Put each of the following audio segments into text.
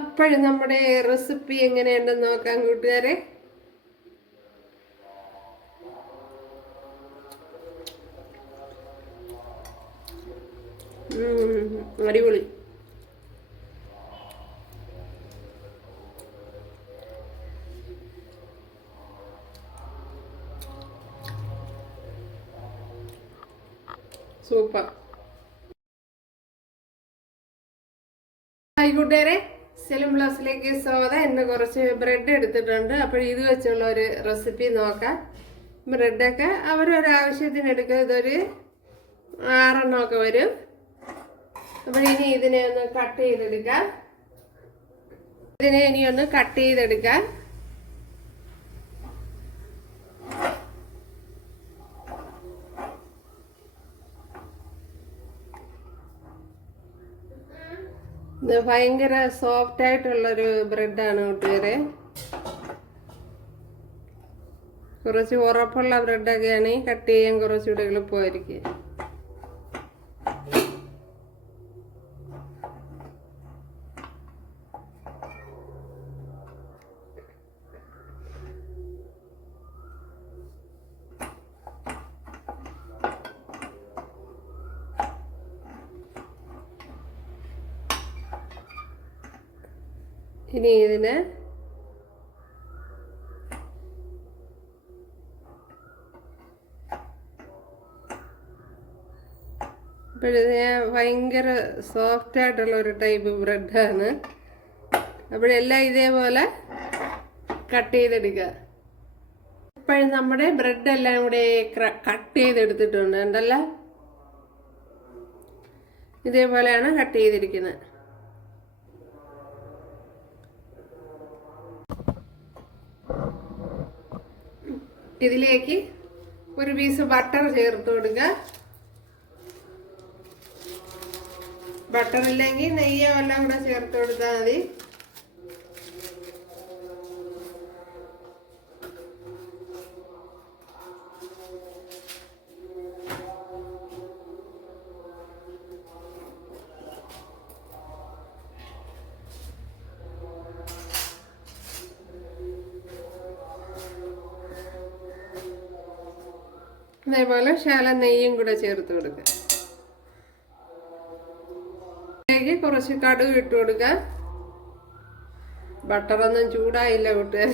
അപ്പോഴും നമ്മുടെ റെസിപ്പി എങ്ങനെയുണ്ടെന്ന് നോക്കാം കൂട്ടുകാരെ. അടിപൊളി. സൂപ്പർ. ഹായ് കൂട്ടുകാരെ. സെലിം ബ്ലൗസിലേക്ക് സ്വാഗതം ഇന്ന് കുറച്ച് ബ്രെഡ് എടുത്തിട്ടുണ്ട്. അപ്പോൾ ഇത് വെച്ചുള്ള ഒരു റെസിപ്പി നോക്കാം. ബ്രെഡൊക്കെ അവരൊരാവശ്യത്തിന് എടുക്കുക ഇതൊരു ആറെണ്ണമൊക്കെ വരും. അപ്പോൾ ഇനി ഇതിനെ ഒന്ന് കട്ട് ചെയ്തെടുക്കാം. ഇതിനെ ഇനി ഒന്ന് കട്ട് ചെയ്തെടുക്കാം. ഇത് ഭയങ്കര സോഫ്റ്റ് ആയിട്ടുള്ളൊരു ബ്രെഡാണ് കൂട്ടുകാരെ കുറച്ച് ഉറപ്പുള്ള ബ്രെഡൊക്കെ ആണെങ്കിൽ കട്ട് ചെയ്യാൻ കുറച്ചുകൂടെ എളുപ്പമായിരിക്കും. ഇനി ഇതിന് അപ്പോഴിത് ഭയങ്കര സോഫ്റ്റ് ആയിട്ടുള്ള ഒരു ടൈപ്പ് ബ്രെഡാണ് അപ്പോഴെല്ലാം ഇതേപോലെ കട്ട് ചെയ്തെടുക്കുക. ഇപ്പോഴും നമ്മുടെ ബ്രെഡ് എല്ലാം കൂടെ കട്ട് ചെയ്തെടുത്തിട്ടുണ്ട് ഉണ്ടല്ലോ ഇതേപോലെയാണ് കട്ട് ചെയ്തിരിക്കുന്നത്. ഇതിലേക്ക് ഒരു പീസ് ബട്ടർ ചേർത്ത് കൊടുക്കുക. ബട്ടർ ഇല്ലെങ്കിൽ നെയ്യോ എല്ലാം കൂടെ ചേർത്ത് കൊടുത്താൽ മതി. അതേപോലെ ശാല നെയ്യും കൂടെ ചേർത്ത് കൊടുക്കുക. ഇതിലേക്ക് കുറച്ച് കടുക് ഇട്ട് കൊടുക്കുക. ബട്ടറൊന്നും ചൂടായില്ല കൂട്ടുകാർ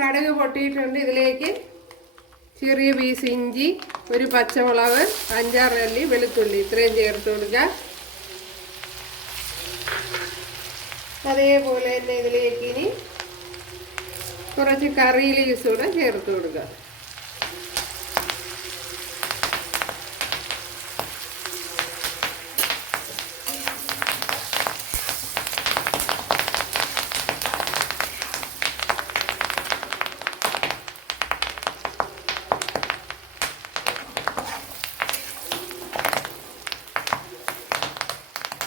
കടുക് പൊട്ടിയിട്ടുണ്ട്. ഇതിലേക്ക് ചെറിയ പീസ് ഇഞ്ചി ഒരു പച്ചമുളക് അഞ്ചാറ് അല്ലി വെളുത്തുള്ളി ഇത്രയും ചേർത്ത് കൊടുക്കുക. അതേപോലെ തന്നെ ഇതിലേക്ക് ഇനി കുറച്ച് കറി ലീസ് കൂടെ ചേർത്ത് കൊടുക്കുക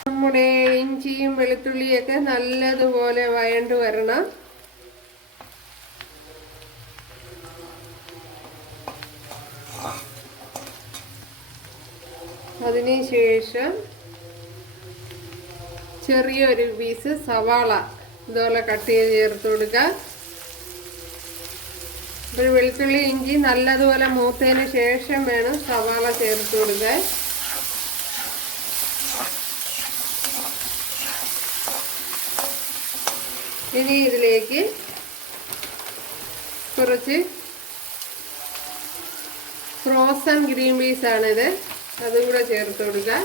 നമ്മുടെ ഇഞ്ചിയും വെളുത്തുള്ളിയൊക്കെ നല്ലതുപോലെ വയണ്ടു വരണം. അതിനുശേഷം ചെറിയൊരു പീസ് സവാള ഇതുപോലെ കട്ട് ചെയ്ത് ചേർത്ത് കൊടുക്കുക ഒരു വെളുത്തുള്ളി ഇഞ്ചി നല്ലതുപോലെ മൂത്തതിന് ശേഷം വേണം സവാള ചേർത്ത് കൊടുക്കാൻ. ഇനി ഇതിലേക്ക് കുറച്ച് ഫ്രോസൺ ഗ്രീൻ പീസ് ആണിത് അതും കൂടെ ചേർത്ത് കൊടുക്കുക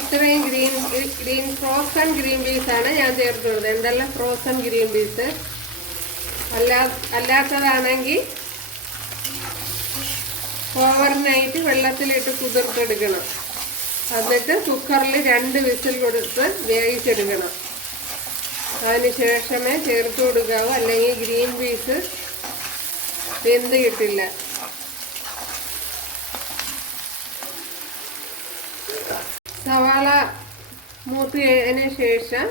ഇത്രയും green green frozen green peas ആണ് ഞാൻ ചേർത്ത് കൊടുത്തത്. എന്തെല്ലാം ഫ്രോസൺ ഗ്രീൻ പീസ് അല്ലാ അല്ലാത്തതാണെങ്കിൽ ഓവർനൈറ്റ് വെള്ളത്തിലിട്ട് കുതിർത്തെടുക്കണം. എന്നിട്ട് കുക്കറിൽ രണ്ട് വിസിൽ കൊടുത്ത് വേവിച്ചെടുക്കണം. അതിന് ശേഷമേ ചേർത്ത് കൊടുക്കാവൂ. അല്ലെങ്കിൽ ഗ്രീൻ പീസ് വെന്ത് കിട്ടില്ല സവാള മൂത്തതിന് ശേഷം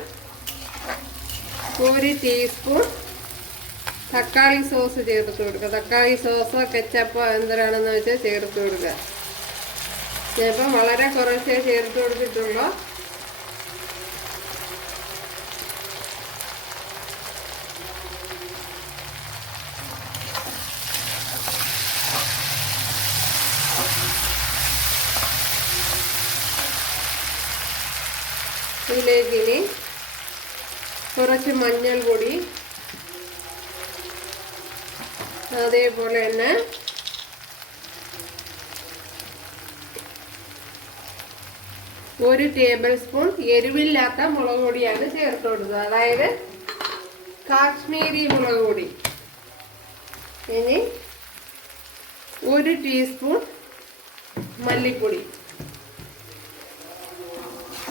ഒരു ടീസ്പൂൺ തക്കാളി സോസ് ചേർത്ത് കൊടുക്കുക. തക്കാളി സോസ് കെച്ചപ്പ് എന്തരാണെന്ന് വെച്ചാൽ ചേർത്ത് കൊടുക്കുക. ഞാനിപ്പം വളരെ കുറച്ചേ ചേർത്ത് കൊടുത്തിട്ടുള്ളൂ. ഇതിലേക്ക് കുറച്ച് മഞ്ഞൾ പൊടി അതേപോലെ തന്നെ ഒരു ടേബിൾ സ്പൂൺ എരിവില്ലാത്ത മുളക് പൊടിയാണ് ചേർത്ത് കൊടുത്തത് അതായത് കാശ്മീരി മുളക് പൊടി. ഇനി ഒരു ടീസ്പൂൺ മല്ലിപ്പൊടി.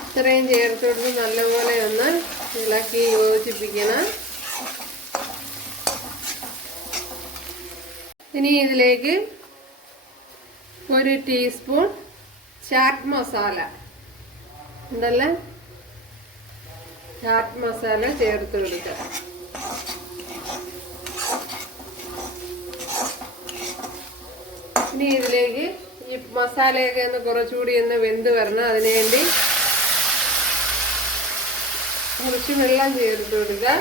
ഇത്രയും ചേർത്ത് കൊടുത്ത് നല്ലപോലെ ഒന്ന് ഇളക്കി യോജിപ്പിക്കണം. ഇനി ഇതിലേക്ക് ഒരു ടീസ്പൂൺ ചാറ്റ് മസാല ഉണ്ടല്ലേ? ചാറ്റ് മസാല ചേർത്ത് കൊടുക്കുക. ഇനി ഇതിലേക്ക് ഈ മസാലയൊക്കെ ഒന്ന് കുറച്ചുകൂടി ഒന്ന് വെന്ത് വരണം. അതിനുവേണ്ടി കുറച്ച് വെള്ളം ചേർത്ത് കൊടുക്കുക.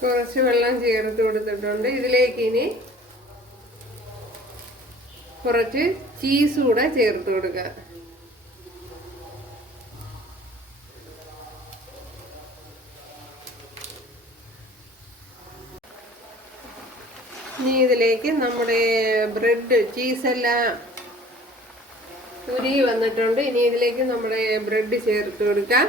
കുറച്ച് വെള്ളം ചേർത്ത് കൊടുത്തിട്ടുണ്ട്. ഇതിലേക്ക് ഇനി കുറച്ച് ചീസ് കൂടെ ചേർത്ത് കൊടുക്കുക. ഇനി ഇതിലേക്ക് നമ്മുടെ ബ്രെഡ് ചീസെല്ലാം ഉരുകി വന്നിട്ടുണ്ട്. ഇനി ഇതിലേക്ക് നമ്മുടെ ബ്രെഡ് ചേർത്ത് കൊടുക്കാം.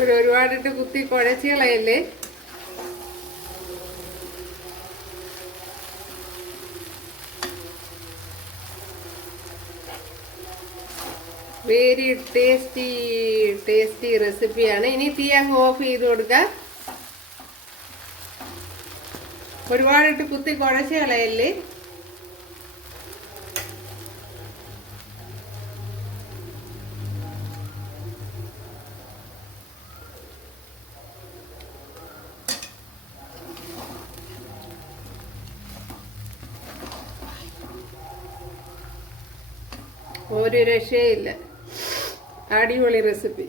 അപ്പോൾ ഒരുപാടിട്ട് കുത്തി കുഴച്ച് കളയല്ലേ വെരി ടേസ്റ്റി ടേസ്റ്റി റെസിപ്പിയാണ് ഇനി തീ അങ്ങ് ഓഫ് ചെയ്ത് കൊടുക്കുക ഒരുപാടിട്ട് കുത്തി കുഴച്ച് കളയല്ലേ ഒരു രക്ഷയില്ല. അടിപൊളി റെസിപ്പി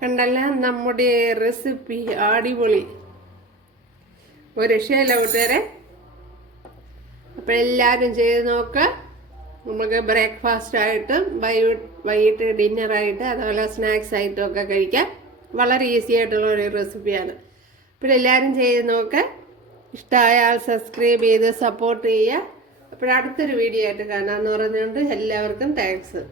കണ്ടല്ല നമ്മുടെ റെസിപ്പി അടിപൊളി. ഒരു രക്ഷയില്ല കൂട്ടുകാരെ. അപ്പോൾ എല്ലാവരും ചെയ്ത് നോക്കുക നമുക്ക് ബ്രേക്ക്ഫാസ്റ്റ് ആയിട്ടും വൈകിട്ട് ഡിന്നറായിട്ട് അതുപോലെ സ്നാക്സ് ആയിട്ടും ഒക്കെ കഴിക്കാം. വളരെ ഈസി ആയിട്ടുള്ള ഒരു റെസിപ്പിയാണ് അപ്പോൾ എല്ലാവരും ചെയ്ത് നോക്കുക ഇഷ്ടമായാൽ സബ്സ്ക്രൈബ് ചെയ്ത് സപ്പോർട്ട് ചെയ്യുക. അപ്പോൾ അടുത്തൊരു വീഡിയോ ആയിട്ട് കാണാമെന്ന് പറഞ്ഞുകൊണ്ട് എല്ലാവർക്കും താങ്ക്സ്